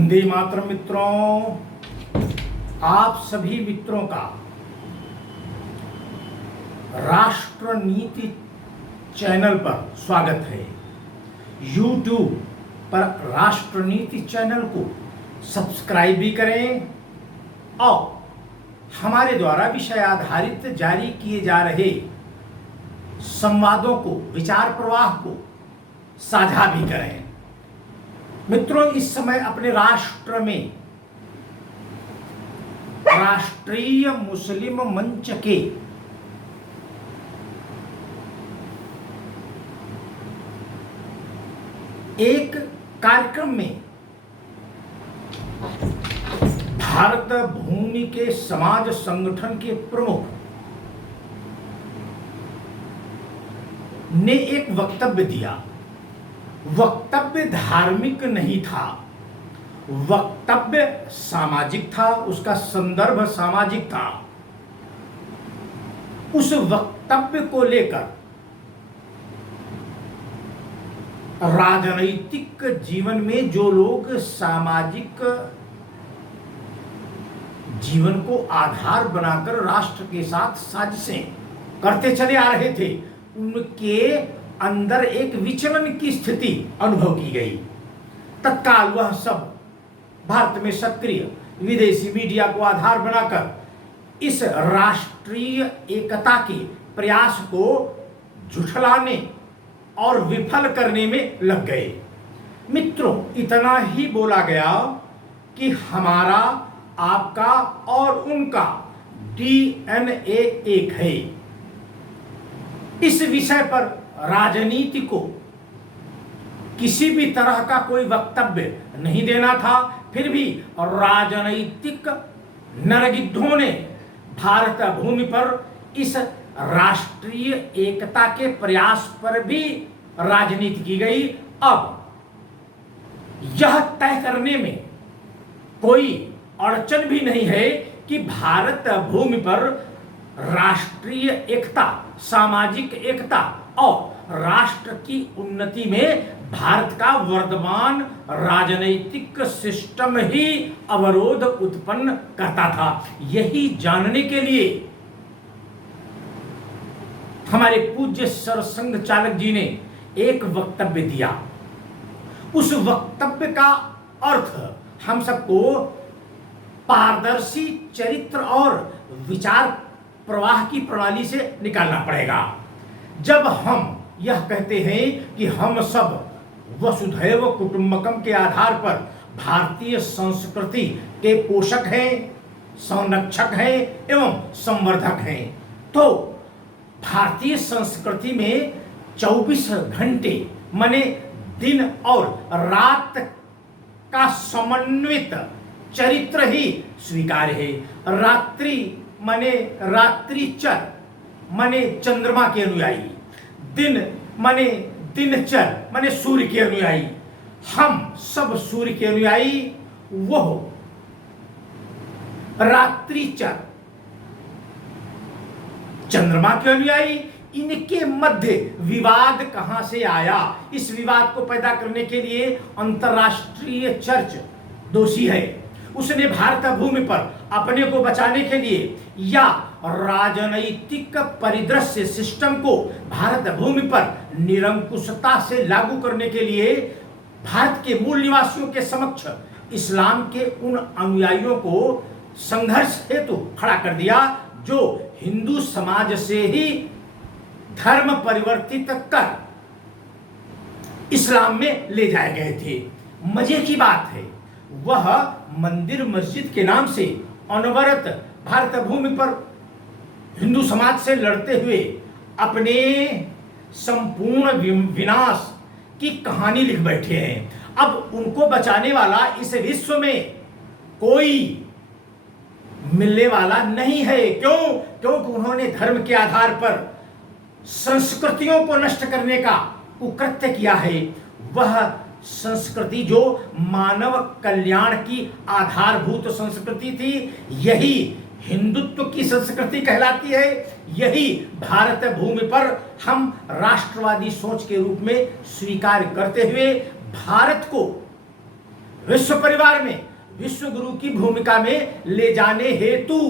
वंदे मातरम मित्रों, आप सभी मित्रों का राष्ट्र नीति चैनल पर स्वागत है। YouTube पर राष्ट्र नीति चैनल को सब्सक्राइब भी करें और हमारे द्वारा विषय आधारित जारी किए जा रहे संवादों को, विचार प्रवाह को साझा भी करें। मित्रों, इस समय अपने राष्ट्र में राष्ट्रीय मुस्लिम मंच के एक कार्यक्रम में भारत भूमि के समाज संगठन के प्रमुख ने एक वक्तव्य दिया। वक्तव्य धार्मिक नहीं था, वक्तव्य सामाजिक था, उसका संदर्भ सामाजिक था। उस वक्तव्य को लेकर राजनैतिक जीवन में जो लोग सामाजिक जीवन को आधार बनाकर राष्ट्र के साथ साजिशें करते चले आ रहे थे, उनके अंदर एक विचलन की स्थिति अनुभव की गई। तत्काल वह सब भारत में सक्रिय विदेशी मीडिया को आधार बनाकर इस राष्ट्रीय एकता के प्रयास को झुठलाने और विफल करने में लग गए। मित्रों, इतना ही बोला गया कि हमारा, आपका और उनका डीएनए एक है। इस विषय पर राजनीति को किसी भी तरह का कोई वक्तव्य नहीं देना था। फिर भी राजनैतिक नरगिद्धों ने भारत भूमि पर इस राष्ट्रीय एकता के प्रयास पर भी राजनीति की गई। अब यह तय करने में कोई अड़चन भी नहीं है कि भारत भूमि पर राष्ट्रीय एकता, सामाजिक एकता और राष्ट्र की उन्नति में भारत का वर्तमान राजनैतिक सिस्टम ही अवरोध उत्पन्न करता था। यही जानने के लिए हमारे पूज्य सरसंघ चालक जी ने एक वक्तव्य दिया। उस वक्तव्य का अर्थ हम सबको पारदर्शी चरित्र और विचार प्रवाह की प्रणाली से निकालना पड़ेगा। जब हम यह कहते हैं कि हम सब वसुधैव कुटुंबकम के आधार पर भारतीय संस्कृति के पोषक हैं, संरक्षक हैं एवं संवर्धक हैं, तो भारतीय संस्कृति में 24 घंटे माने दिन और रात का समन्वित चरित्र ही स्वीकार्य है। रात्रि माने रात्रिचर माने चंद्रमा के अनुयायी, दिन माने दिनचर माने सूर्य के अनुयायी। हम सब सूर्य के अनुयायी, वह रात्रिचर चंद्रमा के अनुयायी। इनके मध्य विवाद कहां से आया? इस विवाद को पैदा करने के लिए अंतर्राष्ट्रीय चर्च दोषी है। उसने भारत भूमि पर अपने को बचाने के लिए या राजनैतिक परिदृश्य सिस्टम को भारत भूमि पर निरंकुशता से लागू करने के लिए भारत के मूल निवासियों के समक्ष इस्लाम के उन अनुयायियों को संघर्ष हेतु खड़ा कर दिया जो हिंदू समाज से ही धर्म परिवर्तित कर इस्लाम में ले जाए गए थे। मजे की बात है, वह मंदिर मस्जिद के नाम से अनवरत भारत भूमि पर हिंदू समाज से लड़ते हुए अपने संपूर्ण विनाश की कहानी लिख बैठे हैं। अब उनको बचाने वाला इस विश्व में कोई मिलने वाला नहीं है। क्यों? क्योंकि उन्होंने धर्म के आधार पर संस्कृतियों को नष्ट करने का कुकृत्य किया है। वह संस्कृति जो मानव कल्याण की आधारभूत संस्कृति थी, यही हिंदुत्व की संस्कृति कहलाती है। यही भारत भूमि पर हम राष्ट्रवादी सोच के रूप में स्वीकार करते हुए भारत को विश्व परिवार में विश्व गुरु की भूमिका में ले जाने हेतु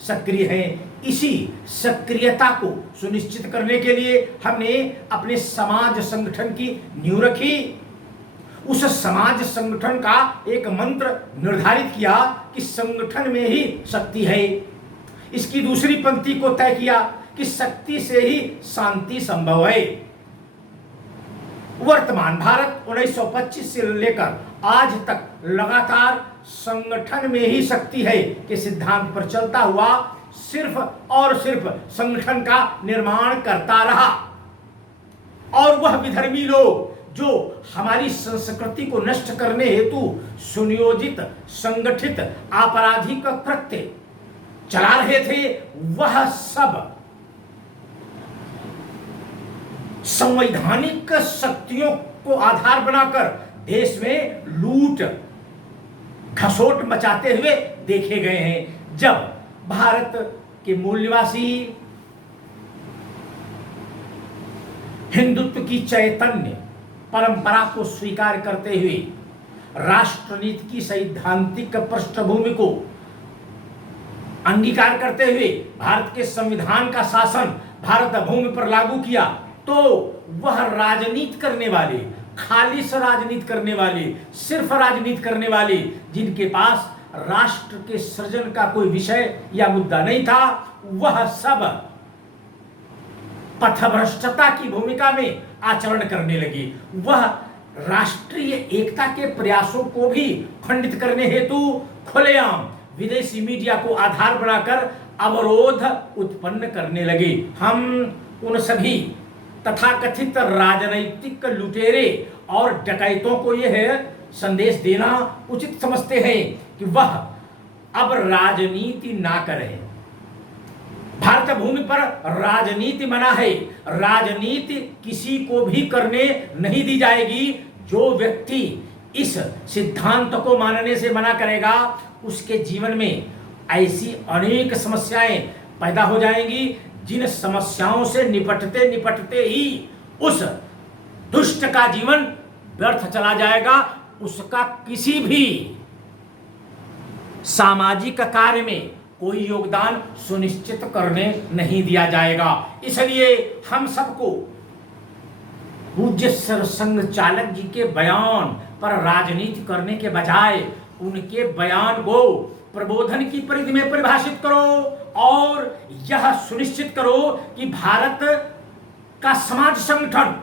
सक्रिय हैं। इसी सक्रियता को सुनिश्चित करने के लिए हमने अपने समाज संगठन की नींव रखी। उस समाज संगठन का एक मंत्र निर्धारित किया कि संगठन में ही शक्ति है। इसकी दूसरी पंक्ति को तय किया कि शक्ति से ही शांति संभव है। वर्तमान भारत 1925 से लेकर आज तक लगातार संगठन में ही शक्ति है के सिद्धांत पर चलता हुआ सिर्फ और सिर्फ संगठन का निर्माण करता रहा। और वह विधर्मी लोग जो हमारी संस्कृति को नष्ट करने हेतु सुनियोजित संगठित आपराधिक कृत्य चला रहे थे, वह सब संवैधानिक शक्तियों को आधार बनाकर देश में लूट घसोट मचाते हुए देखे गए हैं। जब भारत के मूल निवासी हिंदुत्व की चैतन्य परंपरा को स्वीकार करते हुए राष्ट्रनीति की सैद्धांतिक पृष्ठभूमि को अंगीकार करते हुए भारत के संविधान का शासन भारत भूमि पर लागू किया, तो वह राजनीति करने वाले, खालिश राजनीति करने वाले, सिर्फ राजनीति करने वाले, जिनके पास राष्ट्र के सृजन का कोई विषय या मुद्दा नहीं था, वह सब पथभ्रष्टता की भूमिका में आचरण करने लगे। वह राष्ट्रीय एकता के प्रयासों को भी खंडित करने हेतु खुलेआम विदेशी मीडिया को आधार बनाकर अवरोध उत्पन्न करने लगे। हम उन सभी तथाकथित राजनैतिक लुटेरे और डकैतों को यह संदेश देना उचित समझते हैं कि वह अब राजनीति ना करें। भारत भूमि पर राजनीति मना है। राजनीति किसी को भी करने नहीं दी जाएगी। जो व्यक्ति इस सिद्धांत को मानने से मना करेगा, उसके जीवन में ऐसी अनेक समस्याएं पैदा हो जाएंगी, जिन समस्याओं से निपटते निपटते ही उस दुष्ट का जीवन व्यर्थ चला जाएगा। उसका किसी भी सामाजिक कार्य में कोई योगदान सुनिश्चित करने नहीं दिया जाएगा। इसलिए हम सबको पूज्य सरसंघ चालक जी के बयान पर राजनीति करने के बजाय उनके बयान को प्रबोधन की परिधि में परिभाषित करो और यह सुनिश्चित करो कि भारत का समाज संगठन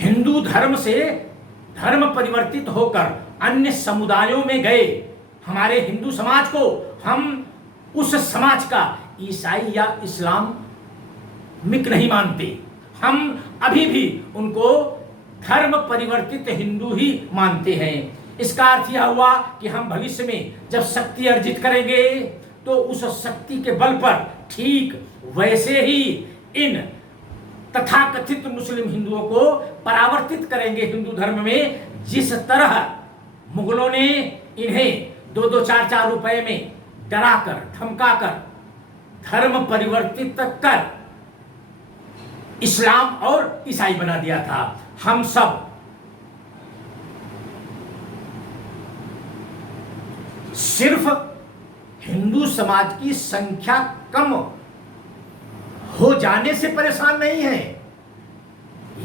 हिंदू धर्म से धर्म परिवर्तित होकर अन्य समुदायों में गए हमारे हिंदू समाज को हम उस समाज का ईसाई या इस्लामिक नहीं मानते। हम अभी भी उनको धर्म परिवर्तित हिंदू ही मानते हैं। इसका अर्थ यह हुआ कि हम भविष्य में जब शक्ति अर्जित करेंगे तो उस शक्ति के बल पर ठीक वैसे ही इन तथाकथित मुस्लिम हिंदुओं को परावर्तित करेंगे हिंदू धर्म में, जिस तरह मुगलों ने इन्हें 2-2, 4-4 रुपए में डराकर धमकाकर धर्म परिवर्तित कर इस्लाम और ईसाई बना दिया था। हम सब सिर्फ हिंदू समाज की संख्या कम हो जाने से परेशान नहीं है।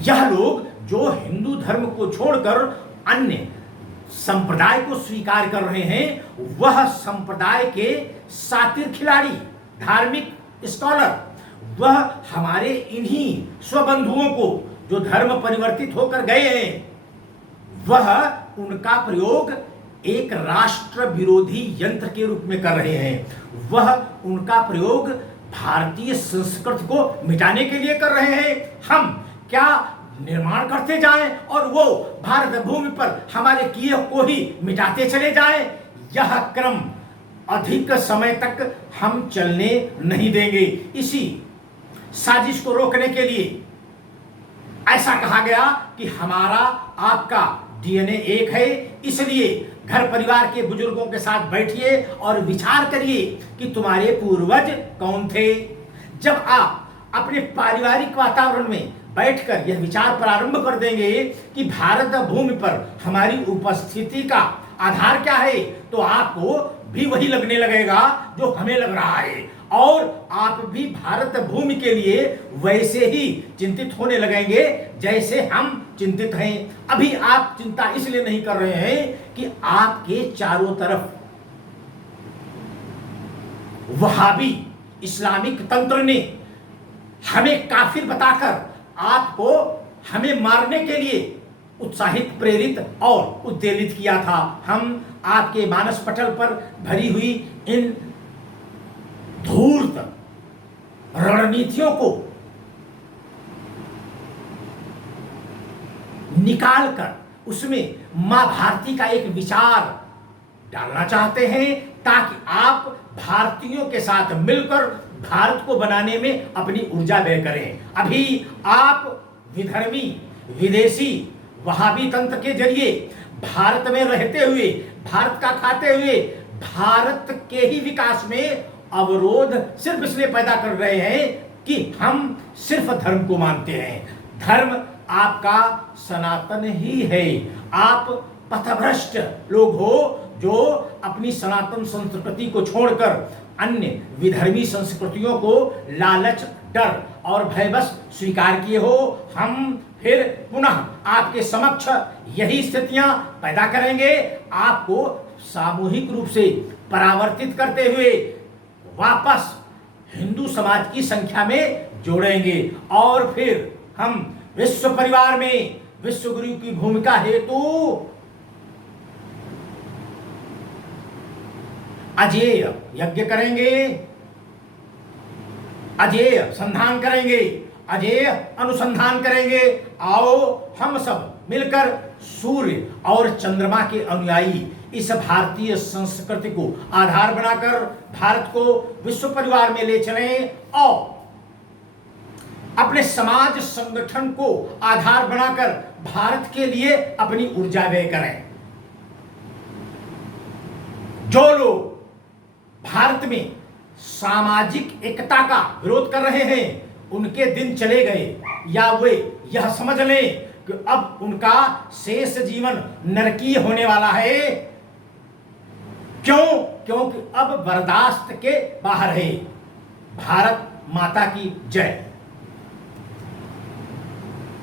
यह लोग जो हिंदू धर्म को छोड़कर अन्य संप्रदाय को स्वीकार कर रहे हैं, वह संप्रदाय के सातिर खिलाड़ी, धार्मिक स्कॉलर, वह हमारे इन्हीं स्वबंधुओं को जो धर्म परिवर्तित होकर गए हैं, वह उनका प्रयोग एक राष्ट्र विरोधी यंत्र के रूप में कर रहे हैं। वह उनका प्रयोग भारतीय संस्कृति को मिटाने के लिए कर रहे हैं। हम क्या निर्माण करते जाएं और वो भारत भूमि पर हमारे किए को ही मिटाते चले जाएं? यह क्रम अधिक समय तक हम चलने नहीं देंगे। इसी साजिश को रोकने के लिए ऐसा कहा गया कि हमारा आपका डीएनए एक है, इसलिए घर परिवार के बुजुर्गों के साथ बैठिए और विचार करिए कि तुम्हारे पूर्वज कौन थे। जब आप अपने पारिवारिक वातावरण में बैठकर यह विचार प्रारंभ कर देंगे कि भारत भूमि पर हमारी उपस्थिति का आधार क्या है, तो आपको भी वही लगने लगेगा जो हमें लग रहा है, और आप भी भारत भूमि के लिए वैसे ही चिंतित होने लगेंगे जैसे हम चिंतित हैं। अभी आप चिंता इसलिए नहीं कर रहे हैं कि आपके चारों तरफ वहाबी इस्लामिक तंत्र ने हमें काफिर बताकर आपको हमें मारने के लिए उत्साहित, प्रेरित और उद्वेलित किया था। हम आपके मानस पटल पर भरी हुई इन धूर्त रणनीतियों को निकालकर उसमें मां भारती का एक विचार डालना चाहते हैं, ताकि आप भारतीयों के साथ मिलकर भारत को बनाने में अपनी ऊर्जा व्यय करें। अभी आप विधर्मी, विदेशी, वहाबी तंत्र के जरिए भारत में रहते हुए, भारत का खाते हुए, भारत के ही विकास में अवरोध सिर्फ इसलिए पैदा कर रहे हैं कि हम सिर्फ धर्म को मानते हैं। धर्म आपका सनातन ही है। आप पथभ्रष्ट लोग हो जो अपनी सनातन संस्कृति को छोड़कर अन्य विधर्मी संस्कृतियों को लालच, डर और भयवश स्वीकार किए हो। हम फिर पुनः आपके समक्ष यही स्थितियां पैदा करेंगे, आपको सामूहिक रूप से परावर्तित करते हुए वापस हिंदू समाज की संख्या में जोड़ेंगे, और फिर हम विश्व परिवार में विश्व गुरु की भूमिका हेतु अजेय यज्ञ करेंगे, अजेय संधान करेंगे, अजेय अनुसंधान करेंगे। आओ हम सब मिलकर सूर्य और चंद्रमा के अनुयायी इस भारतीय संस्कृति को आधार बनाकर भारत को विश्व परिवार में ले चलें, और अपने समाज संगठन को आधार बनाकर भारत के लिए अपनी ऊर्जा व्यय करें। जो लोग भारत में सामाजिक एकता का विरोध कर रहे हैं, उनके दिन चले गए, या वे यह समझ लें कि अब उनका शेष जीवन नरकीय होने वाला है। क्यों? क्योंकि अब बर्दाश्त के बाहर है। भारत माता की जय।